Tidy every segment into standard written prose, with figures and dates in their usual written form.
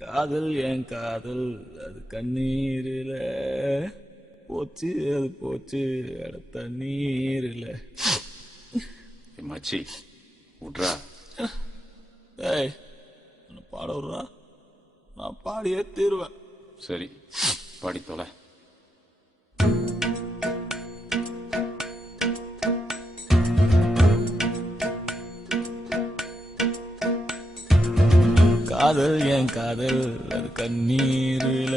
காதல் என் காதல் அது கண்ணீரில போச்சு, அது போச்சு அட தண்ணீரில. மச்சி விட்றா. ஏய் என்ன பாட விட்றா, நான் பாடியே தீருவேன். சரி பாடி தொலை. காதல் என் காதல் அது கண்ணீரில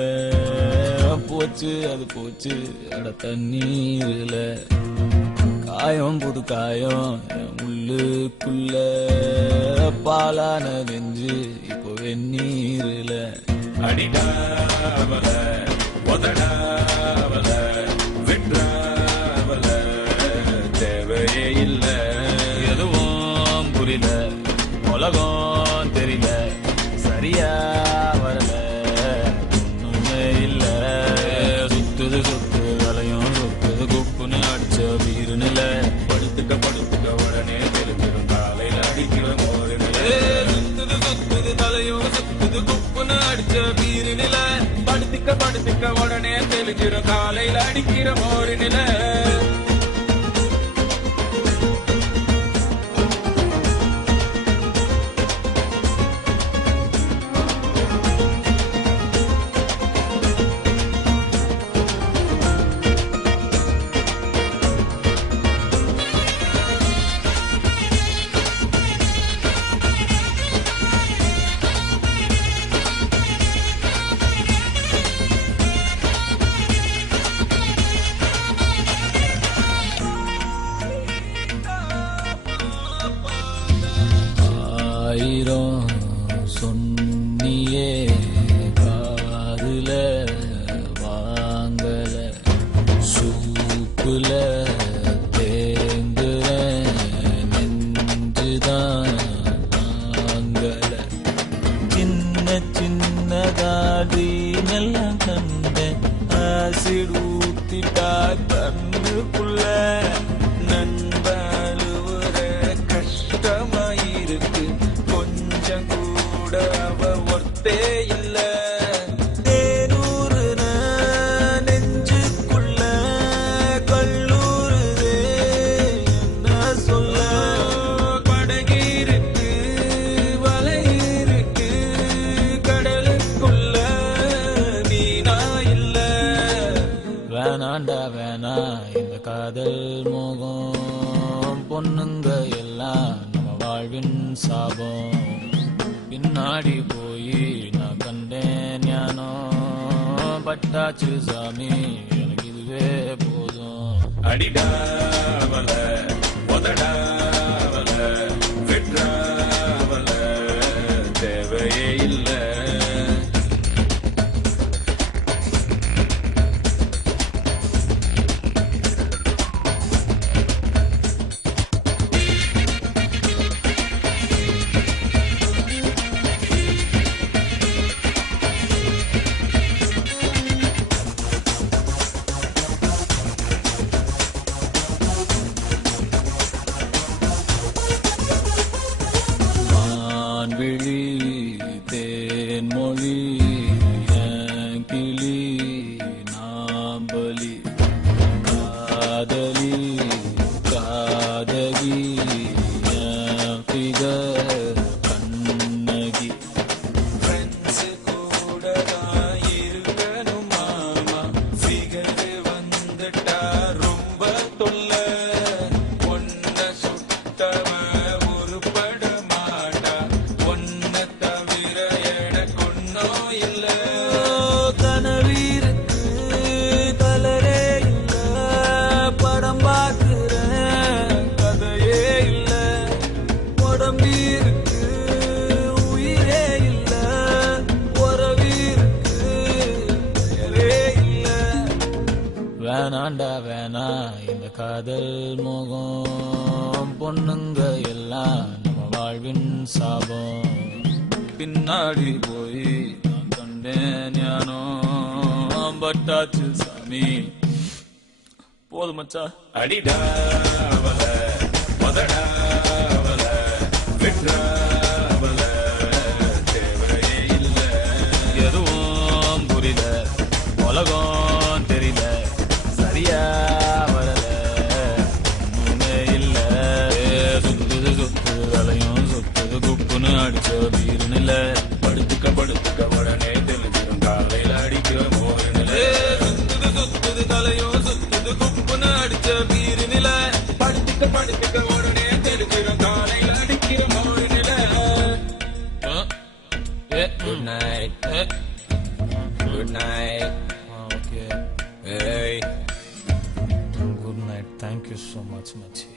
போச்சு, அது போச்சு அட தண்ணீரில. காயம் புது காயம் என் உள்ளுக்குள்ள பாலான நெஞ்சு இப்போ வெந்நீரில. அடிடாவல உதடாவல விட்றாவல தேவையே இல்ல. எதுவும் புரியல, உலகம் தெரியல, சரியா வரல ஒண்ணுமே இல்ல. சுத்துது சுத்து தலையும் சுத்துது குப்புன்னு அடிச்ச வீரு நில. படுத்துக்க படுத்துக்க உடனே தெரிஞ்சிடும் காலையில் அடிக்கிற ஒரு நிலை. சுத்துது சுத்துது தலையும் சுத்துது குப்புன்னு அடிச்ச வீரு நில. படுத்துக்க படுத்துக்க உடனே தெரிஞ்சிடும் காலையில் அடிக்கிற ஒரு நிலை. ஆயிரம் சொன்னியே காதுல வாங்கல, சூப்புல தேங்குற நெஞ்சுதான் தாங்கல. சின்ன சின்னதாடி எல்லாம் கண்டேன், ஆசிட் ஊத்திட்டா கண்ணுக்குள்ள. நண்பழுவுற கஷ்டமாயிருக்கு, கொஞ்சம் கூட அவ ஒர்த்தே இல்ல. தேனூறுன நெஞ்சுக்குள்ள கல்லூருதே என்ன சொல்ல. படகிருக்கு வலையிருக்கு கடலுக்குள்ள மீனா இல்ல. வேணாண்டா வேணா இந்த காதல் மோகம், பொண்ணுங்க எல்லாம் நம்ம வாழ்வின் சாபம். பின்னாடி போய் நான் கண்டேன் ஞானம், பட்டாச்சு சாமி எனக்கு இதுவே போதும். அடிடாவல உதடாவல விட்றாவல தேவையே இல்ல. மான்விழி தேன்மொழி என் கிளி நாம்பலி, காதலி காதகி என் ஃபிகர் கண்ணகி. ஃப்ரெண்ட்ஸ் கூட தான் இருக்கணும் மாமா, ஃபிகர் வந்துட்டா ரொம்ப தொல்ல. ஒன்ன சுட்டவ உருப்பட மாட்டா, ஒன்ன தவிர எனக்கு ஒன்னும் இல்ல. கனவிருக்கு கலரே இல்ல, படம் பார்க்கிறேன் கதையே இல்ல. உடம்பிருக்கு உயிரே இல்ல, உறவிருக்கு பெயரே இல்ல. வேணாண்டா வேணா இந்த காதல் மோகம், பொண்ணுங்க எல்லாம் நம்ம வாழ்வின் சாபம். பின்னாடி போய் நான் கண்டேன் ஞானம், பட்டாச்சு சாமி போதும் மச்சா. அடிடாவல உதடாவல விட்றாவல தேவையே இல்ல. உலகம் தெரியல சரியா வரல ஒண்ணுமே இல்ல சுத்துது சுத்துது தலையும் சுத்துது குப்புன்னு அடிச்ச வீரு நில படுத்துக்க உடனே தெரிஞ்சிடும் காலையில அடிக்கிற மோர் நில சுத்துது சுத்துது தலையும் சுத்துது குப்புன்னு அடிச்ச வீரு நில படுத்துக்க உடனே தெரிஞ்சிடும் காலையில அடிக்கிற மோர் நில Good night. Good night. Okay. Hey. Good night. Thank you so much, Machi.